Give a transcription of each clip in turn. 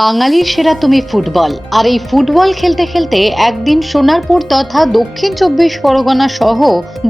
বাঙালির সেরা তুমি ফুটবল। আর এই ফুটবল খেলতে খেলতে একদিন সোনারপুর তথা দক্ষিণ চব্বিশ পরগনা সহ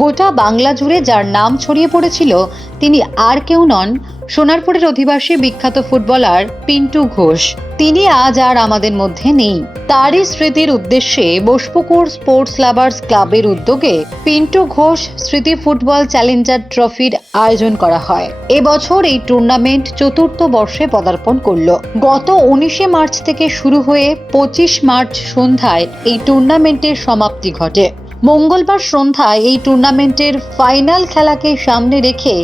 গোটা বাংলা জুড়ে যার নাম ছড়িয়ে পড়েছিল, তিনি আর কেউ নন সোনারপুরের অধিবাসী বিখ্যাত ফুটবলার পিন্টু ঘোষ। তিনি আজ আর আমাদের মধ্যে নেই। তারই স্মৃতির উদ্দেশ্যে বসপুকুর স্পোর্টস লাভার্স ক্লাবের উদ্যোগে পিন্টু ঘোষ স্মৃতি ফুটবল চ্যালেঞ্জার ট্রফির আয়োজন করা হয়। এবছর এই টুর্নামেন্ট চতুর্থ বর্ষে পদার্পণ করল। গত উনিশে মার্চ থেকে শুরু হয়ে পঁচিশ মার্চ সন্ধ্যায় এই টুর্নামেন্টের সমাপ্তি ঘটে। মঙ্গলবার সন্ধ্যায় এই টুর্নামেন্টের ফাইনাল খেলাকে সামনে রেখে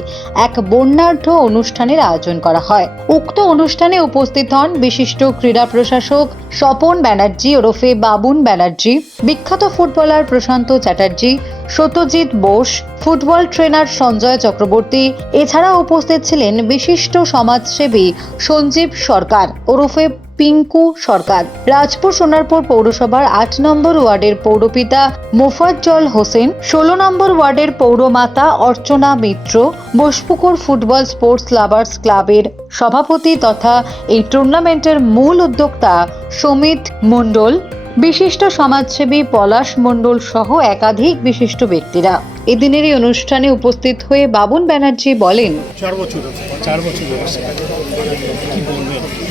এক বর্ণাঢ্য অনুষ্ঠানের আয়োজন করা হয়। উক্ত অনুষ্ঠানে উপস্থিত হন বিশিষ্ট ক্রীড়া প্রশাসক স্বপন ব্যানার্জি ওরফে বাবুন ব্যানার্জি, বিখ্যাত footballer Prashanta Chatterjee, Satyajit Bose, football trainer Sanjay Chakraborty এছাড়া উপস্থিত ছিলেন বিশিষ্ট সমাজসেবী সঞ্জীব সরকার ওরফে পিঙ্কু সরকার। রাজপুর সোনারপুর পৌরসভার আট নম্বর ওয়ার্ডের পৌরপিতা মোফাজ্জল হোসেন, ষোলো নম্বর ওয়ার্ডের পৌরমাতা Archana Mitra, Bosepukur football sports lovers ক্লাবের সভাপতি তথা এই টুর্নামেন্টের মূল উদ্যোক্তা সমিত মণ্ডল, বিশিষ্ট সমাজসেবী পলাশ মণ্ডল সহ একাধিক বিশিষ্ট ব্যক্তিরা। এদিনের এই অনুষ্ঠানে উপস্থিত হয়ে বাবুন ব্যানার্জি বলেন, চার বছর চার বছর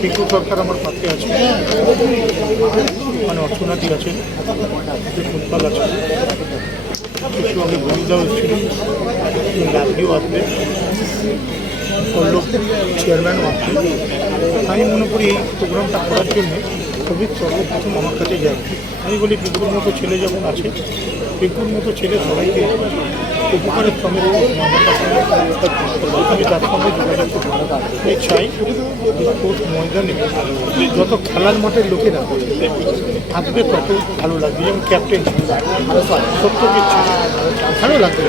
পিন্টু সরকার আমার পাশে আছে। মানে অর্থনীতি আছে ফুটবল আছে। কিছু আগে বলিদাও ছিল লাভলিও আসবে পল্লব চেয়ারম্যানও আসবে আমি মনে করি এই প্রোগ্রামটা করার জন্য খুবই সর্বপ্রথম আমার কাছে যাবে আমি বলি পিকুর মতো ছেলে যেমন আছে পিকুর মতো ছেলে সবাইকে উপকারের সঙ্গে আমি তার সঙ্গে যোগাযোগ চাই ময়দানে যত খেলার মাঠের লোকেরা থাকবে তত ভালো লাগবে যেমন ক্যাপ্টেন সত্যজিৎ কিছু ভালো লাগবে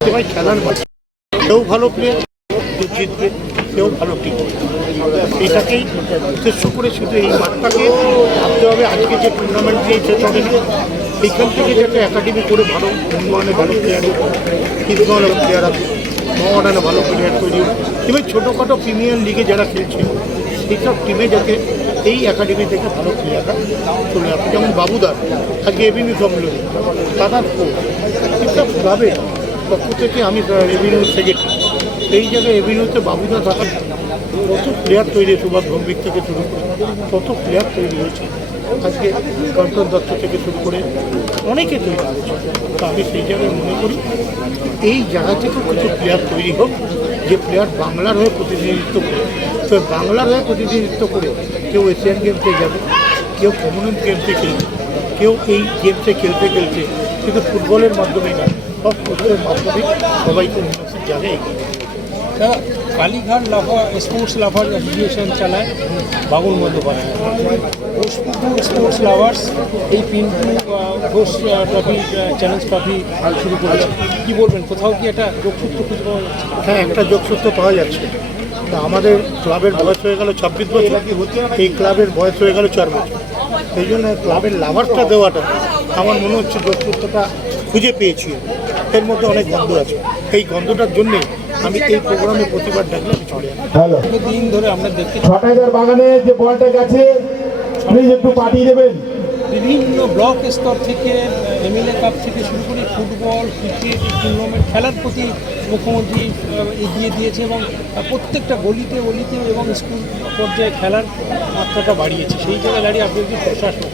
সবাই খেলার মাঠে কেউ ভালো প্লেয়ার জিতবে কেউ ভালো টিম এটাকেই উদ্দেশ্য করে শুধু এই মাঠটাকে ভাবতে হবে, আজকে যে টুর্নামেন্ট দিয়েছে তবে এইখান থেকে যাতে একাডেমি করে ভালো উন্নয়নে ভালো প্লেয়ার কীর্তনে প্লেয়ার আছে মহাডানে ভালো প্লেয়ার তৈরি এবার ছোটোখাটো প্রিমিয়ার লিগে যারা খেলছে এইসব টিমে যাতে এই একাডেমি থেকে ভালো প্লেয়াররা চলে আসে। যেমন বাবুদার, আজকে এভিনিউ সম্মেলন কোচ এইসব পক্ষ থেকে আমি রেভিনিউ সেক্রেটারি এই জায়গায় এভিনিউতে বাবুদা থাকা কত প্লেয়ার তৈরি হয়েছে সুভাষ ভৌমিক থেকে শুরু করে কত প্লেয়ার তৈরি হয়েছে, আজকে কন্টন দত্ত থেকে শুরু করে অনেকে তৈরি হয়েছে। তো আমি সেই জায়গায় মনে করি, এই জায়গা থেকে কিছু প্লেয়ার তৈরি হোক, যে প্লেয়ার বাংলার হয়ে প্রতিনিধিত্ব করে। তো বাংলার হয়ে প্রতিনিধিত্ব করে কেউ এশিয়ান গেমসে যাবে, কেউ কমনওয়েলথ গেমসে খেলবে, কেউ এই গেমসে খেলতে খেলতে, কিন্তু ফুটবলের মাধ্যমে না সব ফুটবলের মাধ্যমে সবাইকে উন্নতির জায়গায় এগিয়ে। যাবে। তা কালীঘাট লাফা, স্পোর্টস লাভার অ্যাসোসিয়েশন চালায় বাবুল বন্দ্যোপাধ্যায়। স্পোর্টস লাভার্স এই Pintu Ghosh trophy challenge trophy শুরু করেছে। কী বলবেন, কোথাও কি একটা যোগসূত্র খুঁজে পাওয়া যাচ্ছে? হ্যাঁ একটা যোগসূত্র পাওয়া যাচ্ছে। তা আমাদের ক্লাবের বয়স হয়ে গেল ছাব্বিশ বছর, এই ক্লাবের বয়স হয়ে গেল চার বছর। সেই জন্য ক্লাবের লাভারটা দেওয়াটা, আমার মনে হচ্ছে যোগসূত্রটা খুঁজে পেয়েছি। এর মধ্যে অনেক গন্ধ আছে। এই গন্ধটার জন্যে আমি এই প্রোগ্রামে প্রতিবার ডাকলে আমি চলে হ্যালো। দিন ধরে আমরা দেখতে ছটাইদার বাগানে যে বলটা গেছে প্লিজ একটু পাঠিয়ে দেবেন। বিভিন্ন ব্লক স্তর থেকে এমএলএ কাপ থেকে শুরু করে ফুটবল ক্রিকেট টুর্নামেন্ট খেলার প্রতি মুখ্যমন্ত্রী এগিয়ে দিয়েছে এবং প্রত্যেকটা গলিতে গলিতে এবং স্কুল পর্যায়ে খেলার মাত্রাটা বাড়িয়েছে। সেই জায়গায় দাঁড়িয়ে আপনি একটি প্রশাসক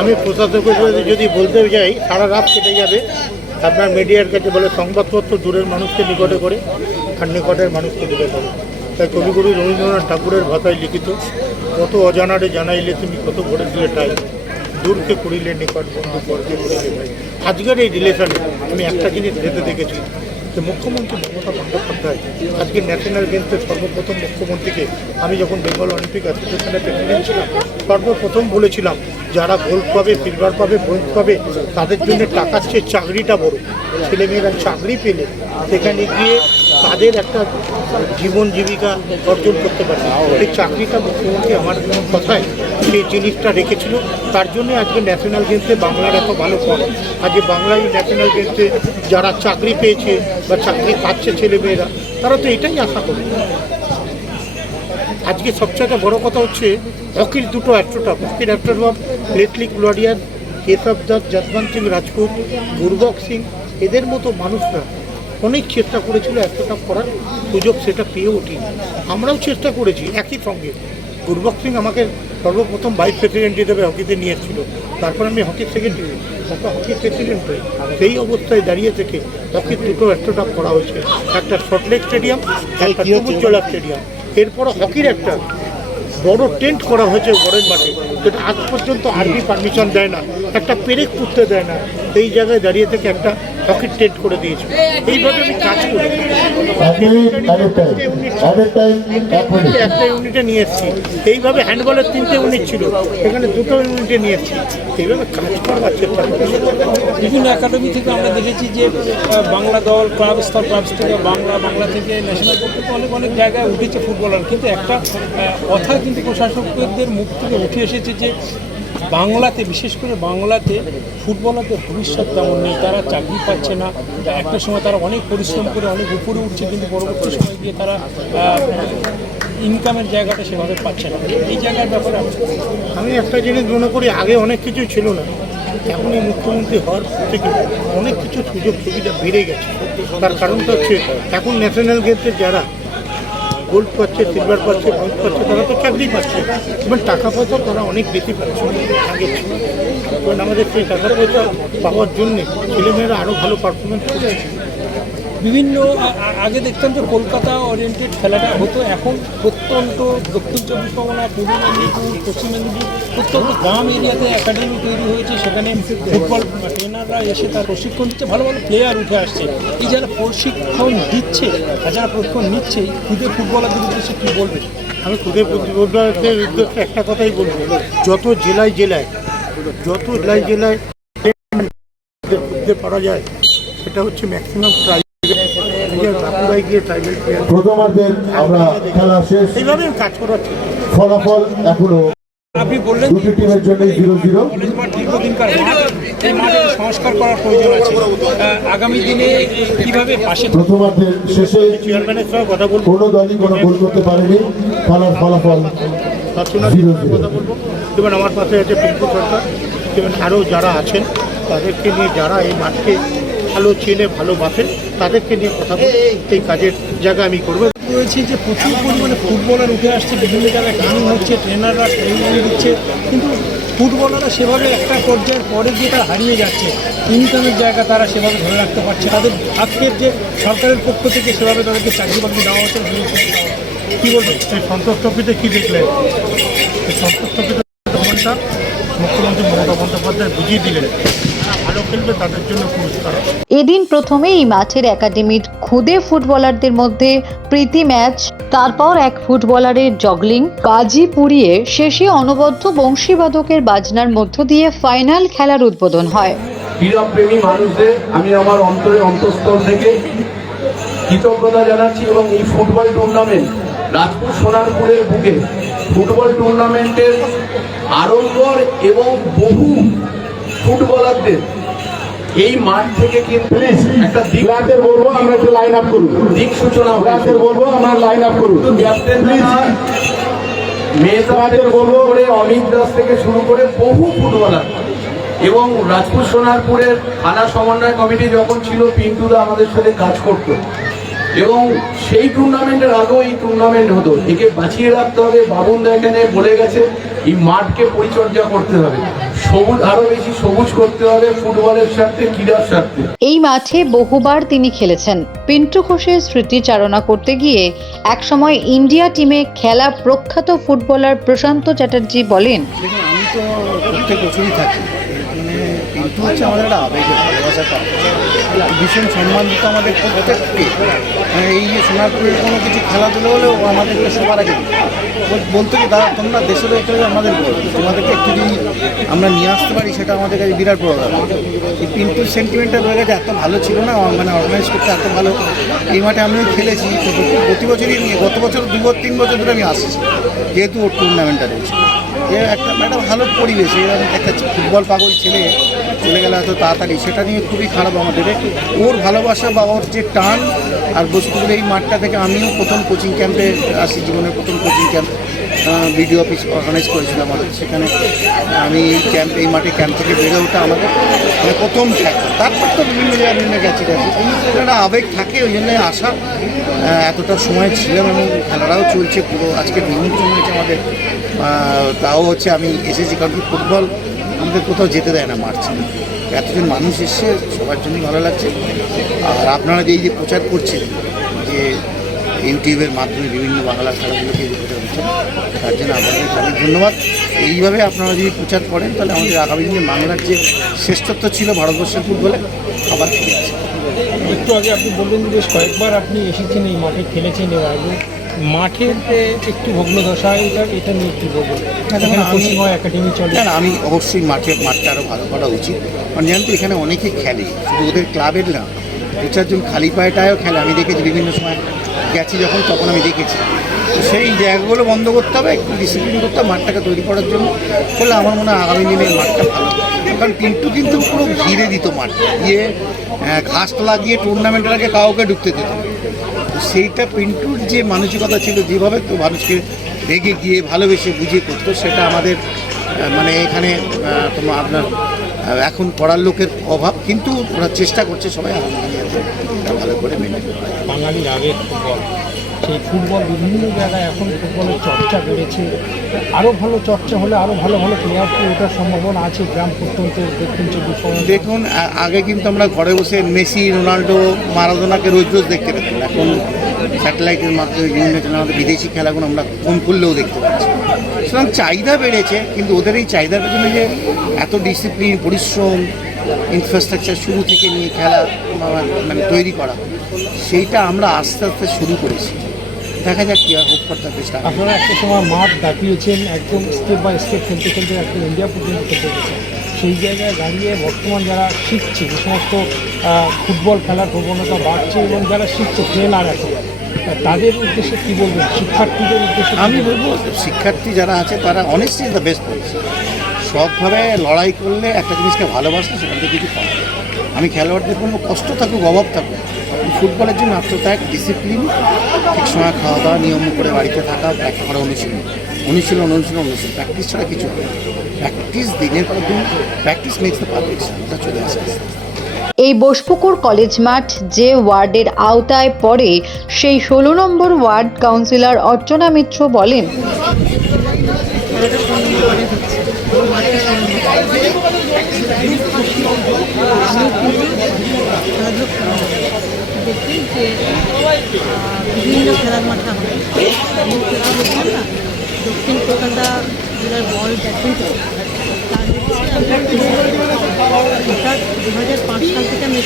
আমি প্রশাসকের কাছে যদি বলতে যাই সারা রাত কেটে যাবে। আপনার মিডিয়ার কাছে বলে সংবাদপত্র দূরের মানুষকে নিকটে করে, আর নিকটের মানুষকে দূরে করে। তাই কবিগুরু রবীন্দ্রনাথ ঠাকুরের ভাষায় লিখিত, কত অজানারে জানাইলে তুমি কত ভরে দিলে টাই দূরকে করিলে নিকট বন্ধু পরকে করিলে আজকের এই রিলেশনে আমি একটা জিনিস ভেবে দেখেছি। যে মুখ্যমন্ত্রী মমতা বন্দ্যোপাধ্যায় আজকে ন্যাশনাল গেমসের সর্বপ্রথম মুখ্যমন্ত্রীকে আমি যখন বেঙ্গল অলিম্পিক অ্যাসোসিয়েশনের প্রেসিডেন্ট ছিলাম, সর্বপ্রথম বলেছিলাম, যারা গোল্ড পাবে সিলভার পাবে ব্রোঞ্জ পাবে, তাদের জন্য টাকার চেয়ে চাকরিটা বড়। ছেলেমেয়েরা চাকরি পেলে সেখানে গিয়ে তাদের একটা জীবন জীবিকা অর্জন করতে পারে এই চাকরিটা মুখ্যমন্ত্রী আমার কথায় সেই জিনিসটা রেখেছিল, তার জন্য আজকে ন্যাশনাল গেমসে বাংলার এত ভালো ফল। আজকে বাংলায় ন্যাশনাল গেমসে যারা চাকরি পেয়েছে বা চাকরি পাচ্ছে ছেলেমেয়েরা, তারা তো এটাই আশা করে। আজকে সবচেয়ে বড় কথা হচ্ছে, হকির দুটো অ্যাস্ট্রোটপ হকির অ্যাস্ট্রোটপ লেটলি কুলাডিয়ান কেশব দত্ত যশবন্ত সিং রাজপুত গুরবক সিং এদের মতো মানুষরা অনেক চেষ্টা করেছিল অ্যাস্ট্রোটপ করার সুযোগ সেটা পেয়ে ওঠেনি। আমরাও চেষ্টা করেছি একই সঙ্গে। গুরবক সিং আমাকে সর্বপ্রথম ভাইস প্রেসিডেন্ট হিসেবে হকিতে নিয়ে এসেছিল। তারপর আমি হকির সেক্রেটারি তারপর হকির প্রেসিডেন্ট হই সেই অবস্থায় দাঁড়িয়ে থেকে হকির দুটো অ্যাস্ট্রোটপ করা হয়েছে। একটা সল্টলেক স্টেডিয়াম একটা সবুজজলা স্টেডিয়াম এরপর হকির একটা বড় টেন্ট করা হয়েছে বড়ের মাঠে যেটা আজ পর্যন্ত আর্মি পারমিশন দেয় না। একটা পেরেক পুঁততে দেয় না। এই জায়গায় দাঁড়িয়ে থেকে একটা হকির টেন্ট করে দিয়েছে এইভাবে আমি কাজ করি। একটা ইউনিটে নিয়ে এসেছি। এইভাবে হ্যান্ডবলের তিনটে ইউনিট ছিল। এখানে দুটো ইউনিটে নিয়ে এসেছি। এইভাবে কাজ করবার চেষ্টা বিভিন্ন একাডেমি থেকে আমরা দেখেছি যে বাংলা দল ক্লাব স্তর ক্লাব থেকে বাংলা বাংলা থেকে ন্যাশনাল পর্যন্ত অনেক অনেক জায়গায় উঠেছে ফুটবলার কিন্তু একটা কথা কিন্তু প্রশাসকদের মুখ থেকে উঠে এসেছে যে বাংলাতে, বিশেষ করে বাংলাতে ফুটবলারদের ভবিষ্যৎ তেমন নেই। তারা চাকরি পাচ্ছে না। একটা সময় তারা অনেক পরিশ্রম করে, অনেক উপরে উঠছে, কিন্তু পরবর্তী সময় গিয়ে তারা ইনকামের জায়গাটা সেভাবে পাচ্ছে না। এই জায়গার ব্যাপারে আমি একটা জিনিস মনে করি, আগে অনেক কিছু ছিল না। এখন এই মুখ্যমন্ত্রী হওয়ার থেকে অনেক কিছু সুযোগ সুবিধা বেড়ে গেছে। তার কারণটা হচ্ছে, এখন ন্যাশনাল গেমসের যারা গোল্ড পাচ্ছে সিলভার পাচ্ছে গোল্ড পাচ্ছে, তারা তো চাকরি পাচ্ছে এবং টাকা পয়সা তারা অনেক বেশি পাচ্ছে আগে। কারণ আমাদের সেই টাকা পয়সা পাওয়ার জন্যে ছেলেমেয়েরা আরও ভালো পারফরমেন্স করছে বিভিন্ন আগে দেখতাম যে কলকাতা ওরিয়েন্টেড খেলাটা হতো, এখন প্রত্যন্ত দক্ষিণ চব্বিশ পরগনা, পূর্ব মেদিনীপুর, পশ্চিম মেদিনীপুর প্রত্যন্ত গ্রাম এরিয়াতে একাডেমি তৈরি হয়েছে, সেখানে ফুটবল ট্রেনাররা এসে তার প্রশিক্ষণ দিচ্ছে, ভালো ভালো প্লেয়ার উঠে আসছে। এই যারা প্রশিক্ষণ দিচ্ছে, যারা প্রশিক্ষণ নিচ্ছে খুদে ফুটবলারদের উদ্দেশ্যে কী বলবে? আমি খুদে ফুটবলারদের উদ্দেশ্যে একটা কথাই বলব। যত জেলায় জেলায়, যত জেলায় জেলায় পারা যায়, সেটা হচ্ছে ম্যাক্সিমাম ট্রাইবেল বাঁকুড়ায় গিয়ে ট্রাইবেল প্লেয়ার প্রথমার্ধের আমরা খেলা শেষ। এইভাবে কাজ করার ফলাফল এখনও আপনি বললেন দুটি টিমের জন্যই জিরো জিরো কলেজ মাঠ দীর্ঘদিনকার এই মাঠের সংস্কার করার প্রয়োজন আছে। আগামী দিনে কীভাবে পাশে প্রথমার্ধের শেষে চেয়ারম্যানের সঙ্গে কথা বলব। কোনো দলই কোনো গোল করতে পারেনি। খেলার ফলাফল জিরো জিরো। যেমন আমার পাশে আছে পিঙ্কু সরকার। যেমন আরও যারা আছেন তাদেরকে নিয়ে যারা এই মাঠকে ভালো চেনে ভালোবাসেন তাদেরকে নিয়ে কথা বলে। এই কাজের জায়গা আমি করব। রয়েছে যে প্রচুর পরিমাণে ফুটবলার উঠে আসছে বিভিন্ন জায়গায় ট্রেনিং হচ্ছে ট্রেনাররা ট্রেনিং দিচ্ছে কিন্তু ফুটবলাররা সেভাবে একটা পর্যায়ের পরে গিয়ে তারা হারিয়ে যাচ্ছে। ইনকামের জায়গা তারা সেভাবে ধরে রাখতে পারছে তাদের আজকের যে সরকারের পক্ষ থেকে সেভাবে তাদেরকে চাকরি বাকরি দেওয়া হচ্ছে। কী বলবেন? এই সন্তোষ ট্রফিতে কী দেখলেন? এই সন্তোষ ট্রফিতে মুখ্যমন্ত্রী মমতা বন্দ্যোপাধ্যায় বুঝিয়ে দিলেন। ভালো খেলবে তাদের জন্য পুরস্কার। এদিন প্রথমে এই মাঠের একাডেমির খুদে ফুটবলারদের মধ্যে প্রীতি ম্যাচ তারপর এক ফুটবলারের জগলিং কাজী পুড়িয়ে শেষে অনবদ্য বংশীবাদকের বাজনার মধ্য দিয়ে ফাইনাল খেলার উদ্বোধন হয়। ক্রীড়াপ্রেমী মানুষদের আমি আমার অন্তরে অন্তঃস্থল থেকে কৃতজ্ঞতা জানাচ্ছি এবং এই ফুটবল টুর্নামেন্ট রাজপুর সোনারপুরের বুকে ফুটবল টুর্নামেন্টের আড়ম্বর এবং বহু ফুটবলারদের এই মাঠ থেকে কিন্তু একটা দিক প্লেয়ারদের বলব আমরা একটু লাইন আপ করুন। দিক সূচনা হয়েছে বলব আমরা লাইন আপ করুন। ক্যাপ্টেনরা মেয়েদের বলব। করে অমিত দাস থেকে শুরু করে বহু ফুটবলার। এবং রাজপুর সোনারপুরের থানা সমন্বয় কমিটি যখন ছিল পিন্টুদা আমাদের সাথে কাজ করত। এবং সেই টুর্নামেন্টের আগেও এই টুর্নামেন্ট হতো। একে বাঁচিয়ে রাখতে হবে। বাবুনদা এখানে বলে গেছে এই মাঠকে পরিচর্যা করতে হবে। সবুজ আরও বেশি সবুজ করতে হবে ফুটবলের স্বার্থে ক্রীড়ার স্বার্থে। এই মাঠে বহুবার তিনি খেলেছেন। পিন্টু ঘোষের স্মৃতিচারণা করতে গিয়ে একসময় ইন্ডিয়া টিমে খেলা প্রখ্যাত ফুটবলার প্রশান্ত চ্যাটার্জি বলেন আমি তো প্রত্যেক বছরই থাকি। মানে হচ্ছে আমাদের একটা আবেগের ভালোবাসার ভীষণ সম্মান দিত আমাদের প্রত্যেককে। মানে এই যে সোনারপুরের কোনো কিছু খেলাধুলো হলেও আমাদেরকে সবার আগে বলতো কি দাদা, তোমরা দেশের একটা আমাদের। তোমাদেরকে একটু যদি আমরা নিয়ে আসতে পারি, সেটা আমাদের কাছে বিরাট বড় ব্যাপার। এই পিন্টুর সেন্টিমেন্টটা রয়ে গেছে, এত ভালো ছিল না মানে অর্গানাইজ করতে এত ভালো। এই মাঠে আমিও খেলেছি, তো প্রতি- বছরই নিয়ে, গত বছর দু তিন বছর ধরে আমি আসছি, যেহেতু ওর টুর্নামেন্টটা রয়েছে। এ একটা একটা ভালো পরিবেশ, এরকম একটা ফুটবল পাগল ছেলে চলে গেলে হয়তো তাড়াতাড়ি, সেটা নিয়ে খুবই খারাপ আমাদের। ওর ভালোবাসা বা ওর যে টান আর বস্তুগুলো এই মাঠটা থেকে আমিও প্রথম কোচিং ক্যাম্পে আসি, জীবনের প্রথম coaching camp BDO office organise করেছিলাম আমাদের। সেখানে আমি এই ক্যাম্প এই মাঠে ক্যাম্প থেকে বেড়ে ওঠা আমাদের মানে প্রথম খেলা তারপর তো বিভিন্ন জায়গায় বিভিন্ন গেছি গেছি একটা আবেগ থাকে, ওই জন্যই আসা। এতটা সময় ছিলাম এবং খেলাটাও চলছে পুরো। আজকে নিমন্ত্রণ হয়েছে আমাদের। তাও হচ্ছে আমি এসেছি কারণ ফুটবল আমাদের কোথাও যেতে দেয় না মাঠ ছেড়ে। এতজন মানুষ এসছে, সবার জন্যই ভালো লাগছে। আর আপনারা যে এই যে প্রচার করছেন, যে ইউটিউবের মাধ্যমে বিভিন্ন বাংলা খেলাগুলোকে প্রচার করছেন তার জন্য আপনাদের অনেক ধন্যবাদ। এইভাবে আপনারা যদি প্রচার করেন, তাহলে আমাদের আগামী দিনে বাংলার যে শ্রেষ্ঠত্ব ছিল ভারতবর্ষের ফুটবলে, আবার ফিরে আসে একটু আগে আপনি বললেন যে বেশ কয়েকবার আপনি এসেছেন এই মাঠে, খেলেছেন এর আগে। মাঠের একটু ভগ্নদশা এটা এটা নিয়ে কি বলব? একাডেমি চলে। না আমি অবশ্যই মাঠে মাঠটা আরও ভালো করা উচিত। কারণ জানেন তো এখানে অনেকে খেলে। শুধু ওদের ক্লাবের না দু চারজন খালি পায়েটায়ও খেলে। আমি দেখেছি বিভিন্ন সময় গেছি যখন তখন আমি দেখেছি। তো সেই জায়গাগুলো বন্ধ করতে হবে একটু ডিসিপ্লিন করতে হবে মাঠটাকে তৈরি করার জন্য। করলে আমার মনে হয় আগামী দিনে মাঠটা ভালো। কারণ পিন্টু কিন্তু পুরো ঘিরে দিত মাঠ দিয়ে ঘাস লাগিয়ে টুর্নামেন্টের আগে কাউকে ঢুকতে দিত না। সেইটা পিন্টুর যে মানসিকতা ছিল, যেভাবে তো মানুষকে রেগে গিয়ে ভালোবেসে বুঝিয়ে করতো, সেটা আমাদের মানে এখানে তোমার আপনার এখন পড়ার লোকের অভাব, কিন্তু ওরা চেষ্টা করছে সবাই ভালো করে মেনে বাঙালি আগে সেই ফুটবল বিভিন্ন জায়গায় এখন ফুটবলের চর্চা বেড়েছে। আরও ভালো চর্চা হলে আরও ভালো ভালো প্লেয়ারকে ওঠার সম্ভাবনা আছে গ্রাম প্রত্যন্ত দক্ষিণ চব্বিশ দেখুন আগে কিন্তু আমরা ঘরে বসে মেসি, রোনাল্ডো, মারাদোনাকে রোজ রোজ দেখতে পেতাম। এখন স্যাটেলাইটের মাধ্যমে বিভিন্ন আমাদের বিদেশি খেলাগুলো আমরা ফোন করলেও দেখতে পাচ্ছি। সুতরাং চাহিদা বেড়েছে, কিন্তু ওদের এই চাহিদার পেছনে যে এত ডিসিপ্লিন পরিশ্রম ইনফ্রাস্ট্রাকচার শুরু থেকে নিয়ে খেলা মানে তৈরি করা, সেইটা আমরা আস্তে আস্তে শুরু করেছি। দেখা যাক কী হোপ করতে চেষ্টা আপনারা একটা সময় মাঠ দাপিয়েছেন একদম স্টেপ বাই স্টেপ খেলতে খেলতে একটা ইন্ডিয়া পর্যন্ত খেলতে গেছেন। সেই জায়গায় দাঁড়িয়ে বর্তমান যারা শিখছে যে সমস্ত ফুটবল খেলার প্রবণতা বাড়ছে এবং যারা শিখছে ট্রেনার তা তাদের উদ্দেশ্যে কী বলবেন? শিক্ষার্থীদের উদ্দেশ্যে আমি বলব শিক্ষার্থী যারা আছে তারা অনেস্টলি দ্য বেস্ট পলিসি সবভাবে লড়াই করলে একটা জিনিসকে ভালোবাসলে সেখান থেকে কিছু পাওয়া আমি খেলোয়াড়দের কোনো কষ্ট থাকুক অভাব থাকুক ফুটবলের জন্য আত্মত্যাগ ডিসিপ্লিন ঠিক সময় খাওয়া দাওয়া নিয়ম করে বাড়িতে থাকা প্র্যাকটিস করা, অনুশীলন। অনুশীলন অনুশীলন অনুশীলন। প্র্যাকটিস ছাড়া কিছু হবে প্র্যাকটিস দিনের পর দিন প্র্যাকটিস মেক্স দ্য ওটা চলে আসে। এই বোসপুকুর কলেজ মাঠ যে ওয়ার্ডের আওতায় পড়ে, সেই ষোলো নম্বর ওয়ার্ড কাউন্সিলর অর্চনা মিত্র বলেন দেখি যে আহ, বিভিন্ন খেলার মাঠে হবে আমি খেলা বলছিলাম না দক্ষিণ কলকাতা জেলার বল ব্যাডমিন্টন তার হচ্ছে আমি ওটা দু হাজার পাঁচ সাল থেকে আমি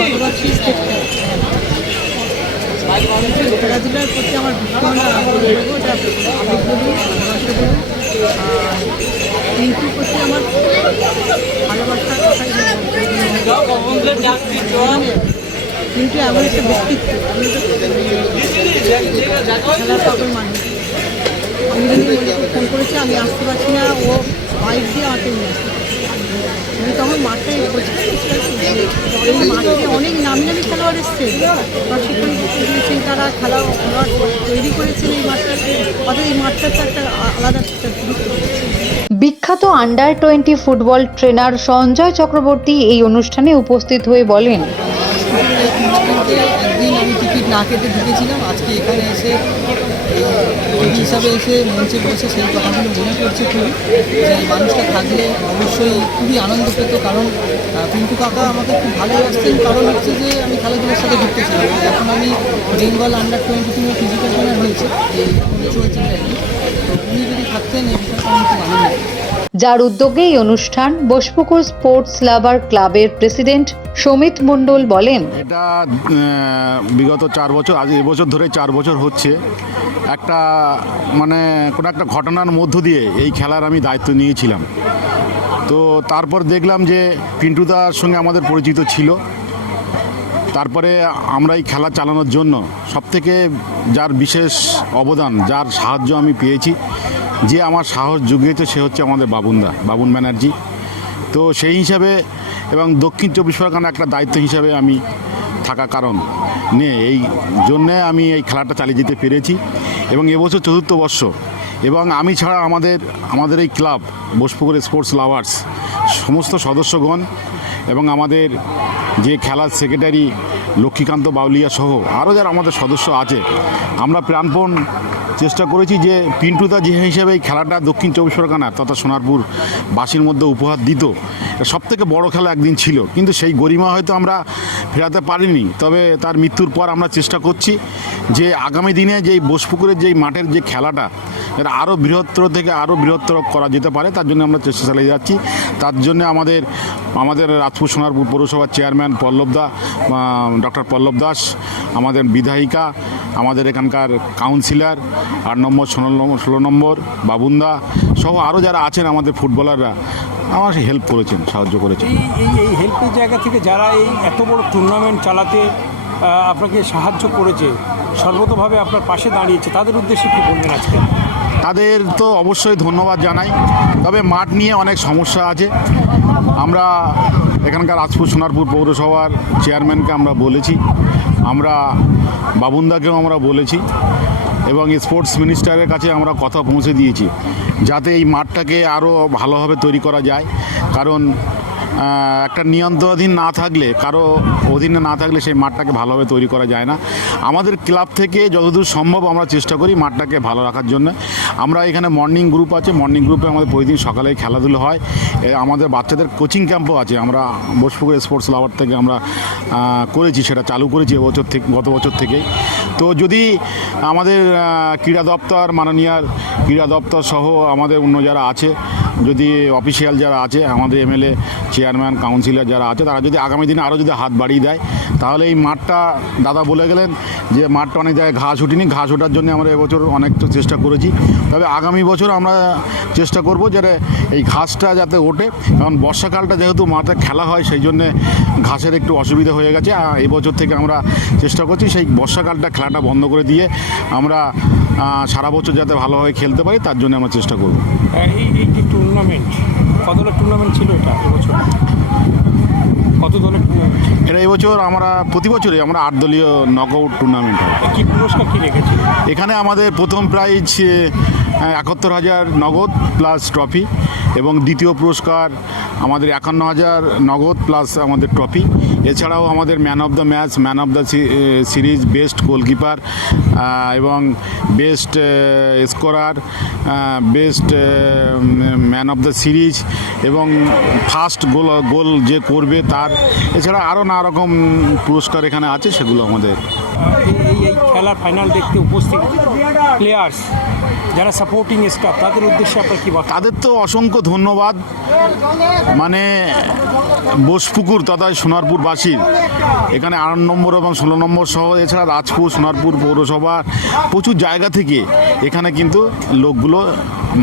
গতবার স্টেট খেলাধুলার প্রতি আমার ভীষণ আবেগ বলুন ভালোবাসা বলুন আর আমার ভালোবাসার কথাই কিন্তু এমন একটা ব্যক্তিত্ব, আমি তো খেলার পাগল মানুষ। ফোন করেছি আমি আসতে পারছি না ও বাইক দিয়ে আমাকে নিয়ে আসতে আমি তখন মাঠটাই বলছিলাম এই মাঠে অনেক নামি নামি খেলোয়াড় এসছে। প্রশিক্ষণ দিয়েছেন তারা খেলা তৈরি করেছেন এই অর্থাৎ এই মাঠটা তো একটা আলাদা। বিখ্যাত under twenty football trainer Sanjay Chakraborty এই অনুষ্ঠানে উপস্থিত হয়ে বলেন একদিন আমি টিকিট না কেটে ঢুকেছিলাম। আজকে এখানে এসে হিসাবে এসে মঞ্চে বসে সেই কথাগুলো মনে করছে খুবই। যে মানুষটা থাকলে অবশ্যই খুবই আনন্দ পেত, কারণ পিন্টু কাকা আমাকে খুব ভালোই আসছেন কারণ হচ্ছে যে আমি খেলাধুলার সাথে যুক্ত ছিলাম। এখন আমি বেঙ্গল আন্ডার টোয়েন্টি টিমে ফিজিক্যাল ট্রেনার হয়েছে, এই তো উনি যদি থাকতেন, এই বিষয়টা আমি খুব আনন্দ যার উদ্যোগে এই অনুষ্ঠান বোসপুকুর স্পোর্টস লাভার ক্লাবের প্রেসিডেন্ট সমিত মণ্ডল বলেন, এটা বিগত চার বছর, আজ এবছর ধরে চার বছর হচ্ছে। একটা মানে কোনো একটা ঘটনার মধ্য দিয়ে এই খেলার আমি দায়িত্ব নিয়েছিলাম। তো তারপর দেখলাম যে পিন্টুদার সঙ্গে আমাদের পরিচিত ছিল। তারপরে আমরা এই খেলা চালানোর জন্য সবথেকে যার বিশেষ অবদান, যার সাহায্য আমি পেয়েছি, যে আমার সাহস জুগিয়েছে, সে হচ্ছে আমাদের বাবুনদা, বাবুন ব্যানার্জি। তো সেই হিসাবে এবং দক্ষিণ চব্বিশ পরগনা একটা দায়িত্ব হিসাবে আমি থাকা কারণ নে, এই জন্যে আমি এই খেলাটা চালিয়ে যেতে পেরেছি এবং এবছর চতুর্থ বর্ষ। এবং আমি ছাড়া আমাদের আমাদের এই ক্লাব বোসপুকুর স্পোর্টস লাভার্স, সমস্ত সদস্যগণ এবং আমাদের যে খেলার সেক্রেটারি লক্ষ্মীকান্ত বাউলিয়া সহ আরও যারা আমাদের সদস্য আছে, আমরা প্রাণপণ চেষ্টা করেছি যে পিন্টুদা যে হিসেবে এই খেলাটা দক্ষিণ চব্বিশ পরগনা তথা সোনারপুর বাসীর মধ্যে উপহার দিত সব থেকে বড় খেলা একদিন ছিল। কিন্তু সেই গরিমা হয়তো আমরা ফেরাতে পারিনি, তবে তার মৃত্যুর পর আমরা চেষ্টা করছি। যে আগামী দিনে যেই বোসপুকুরের যেই মাঠের যে খেলাটা, এটা আরও বৃহত্তর থেকে আরও বৃহত্তর করা যেতে পারে, তার জন্য আমরা চেষ্টা চালিয়ে যাচ্ছি। তার জন্য আমাদের আমাদের রাজপুর সোনারপুর পৌরসভার চেয়ারম্যান পল্লব দা ডক্টর পল্লব দাস, আমাদের বিধায়িকা, আমাদের এখানকার কাউন্সিলর আট নম্বর ষোলো নম্বর বাবুন্দা সহ আরও যারা আছেন আমাদের ফুটবলাররা, আমার হেল্প করেছেন, সাহায্য করেছেন। এই এই হেল্পের জায়গা থেকে যারা এই এত বড় টুর্নামেন্ট চালাতে আপনাকে সাহায্য করেছে, সর্বতভাবে আপনার পাশে দাঁড়িয়েছে, তাদের উদ্দেশ্যে কি বলবেন আজকে? তাদের তো অবশ্যই ধন্যবাদ জানাই, তবে মাঠ নিয়ে অনেক সমস্যা আছে। আমরা এখানকার রাজপুর সোনারপুর পৌরসভার চেয়ারম্যানকে আমরা বলেছি, আমরা বাবুন্দাকেও আমরা বলেছি, এবং স্পোর্টস মিনিস্টারের কাছে আমরা কথা পৌঁছে দিয়েছি, যাতে এই মাঠটাকে আরও ভালোভাবে তৈরি করা যায়। কারণ একটা নিয়ন্ত্রণাধীন না থাকলে, কারও অধীনে না থাকলে সেই মাঠটাকে ভালোভাবে তৈরি করা যায় না। আমাদের ক্লাব থেকে যতদূর সম্ভব আমরা চেষ্টা করি মাঠটাকে ভালো রাখার জন্য। আমরা এখানে মর্নিং গ্রুপ আছে মর্নিং গ্রুপে আমাদের প্রতিদিন সকালে খেলাধুলো হয়। আমাদের বাচ্চাদের কোচিং ক্যাম্পও আছে। আমরা বোসপুকুর স্পোর্টস লাভার থেকে আমরা করেছি, সেটা চালু করেছি এবছর থেকে, গত বছর থেকে তো যদি আমাদের ক্রীড়া দপ্তর মাননীয় ক্রীড়া দপ্তর সহ আমাদের অন্য যারা আছে যদি অফিসিয়াল যারা আছে, আমাদের এমএলএ, চেয়ারম্যান, কাউন্সিলর যারা আছে, তারা যদি আগামী দিনে আরও যদি হাত বাড়িয়ে দেয়, তাহলে এই মাঠটা, দাদা বলে গেলেন যে মাঠটা অনেক জায়গায় ঘাস উঠিনি, ঘাস ওঠার জন্য আমরা এবছর অনেক তো চেষ্টা করেছি। তবে আগামী বছর আমরা চেষ্টা করব যাতে এই ঘাসটা যাতে ওঠে, কারণ বর্ষাকালটা যেহেতু মাঠে খেলা হয়, সেই জন্যে ঘাসের একটু অসুবিধা হয়ে গেছে। এই থেকে আমরা চেষ্টা করছি সেই বর্ষাকালটা খেলাটা বন্ধ করে দিয়ে আমরা সারা বছর যাতে ভালোভাবে খেলতে পারি, তার জন্য আমরা চেষ্টা করব। টুর্নামেন্ট কত দলের টুর্নামেন্ট ছিল এটা এবছর? কত দলের টুর্নামেন্ট এটা এবছর আমরা প্রতি বছরই আমরা আট দলীয় নকআউট টুর্নামেন্ট হয়। কী পুরস্কার কী রেখেছি এখানে আমাদের প্রথম প্রাইজ একাত্তর হাজার নগদ প্লাস ট্রফি এবং দ্বিতীয় পুরস্কার আমাদের একান্ন হাজার নগদ প্লাস আমাদের ট্রফি এছাড়াও আমাদের man of the match man of the series best goalkeeper এবং best scorer best man of the series এবং ফার্স্ট গোল গোল যে করবে তার। এছাড়া আরও নানা রকম পুরস্কার এখানে আছে, সেগুলো আমাদের এই খেলার ফাইনাল দেখতে উপস্থিত। প্লেয়ার্স যারা সাপোর্টিং স্টাফ তাদের উদ্দেশ্যে আপনার কি বার্তা তাদের তো অসংখ্য ধন্যবাদ। মানে বোসপুকুর তথা সোনারপুরবাসীর এখানে আট নম্বর এবং ষোলো নম্বর সহ, এছাড়া রাজপুর, সোনারপুর পৌরসভা, প্রচুর জায়গা থেকে এখানে কিন্তু লোকগুলো,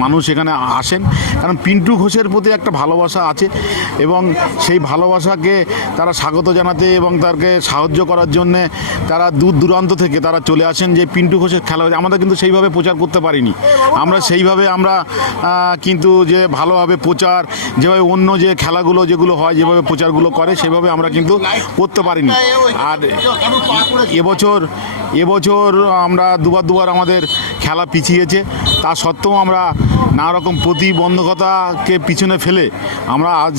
মানুষ এখানে আসেন। কারণ পিন্টু ঘোষের প্রতি একটা ভালোবাসা আছে এবং সেই ভালোবাসাকে তারা স্বাগত জানাতে এবং তাকে সাহায্য করার জন্যে তারা দূর দূরান্ত থেকে তারা চলে আসেন যে পিন্টু ঘোষের খেলা আমাদের আমরা কিন্তু সেইভাবে প্রচার করতে পারিনি। আমরা সেইভাবে আমরা কিন্তু যে ভালোভাবে প্রচার, যেভাবে অন্য যে খেলাগুলো যেগুলো হয়, যেভাবে প্রচারগুলো করে, সেভাবে আমরা কিন্তু করতে পারিনি। আর এবছর এবছর আমরা দুবার দুবার আমাদের খেলা পিছিয়েছে। তা সত্ত্বেও আমরা নানা রকম প্রতিবন্ধকতাকে পিছনে ফেলে আমরা আজ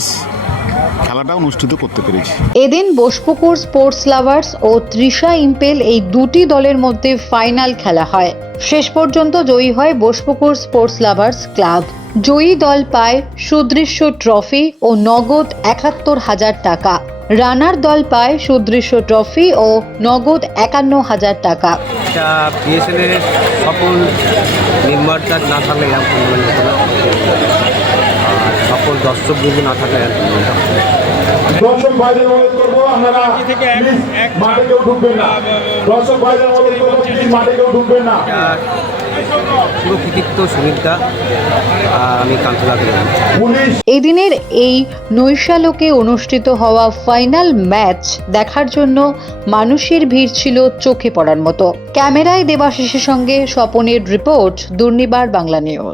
খেলাটা অনুষ্ঠিত করতে পেরেছি। এদিন বোসপুকুর স্পোর্টস লাভার্স ও তৃষা ইম্পেল এই দুটি দলের মধ্যে ফাইনাল খেলা হয়। শেষ পর্যন্ত জয়ী হয় বোসপুকুর স্পোর্টস লাভার্স ক্লাব। জয়ী দল পায় সুদৃশ্য ট্রফি ও নগদ একাত্তর হাজার টাকা। রানার দল পায় সুদৃশ্য ট্রফি ও নগদ একান্ন হাজার টাকা। এটা সকল না থাকলে এরকম টুর্নামেন্ট হতো না আর সকল দর্শক বিন্দু না টুর্নামেন্ট দর্শক ভাইদের অনুরোধ করব আপনারা মাঠে কেউ ঢুকবেন না। দর্শক ভাইদের অনুরোধ করব মাঠে কেউ ঢুকবেন না। পুরো কৃতিত্ব সুমিতদা আমি কান্তদাকে এদিনের এই নৈশালোকে অনুষ্ঠিত হওয়া ফাইনাল ম্যাচ দেখার জন্য মানুষের ভিড় ছিল চোখে পড়ার মতো। ক্যামেরায় দেবাশিসের সঙ্গে স্বপনের রিপোর্ট দুর্নিবার বাংলা নিউজ।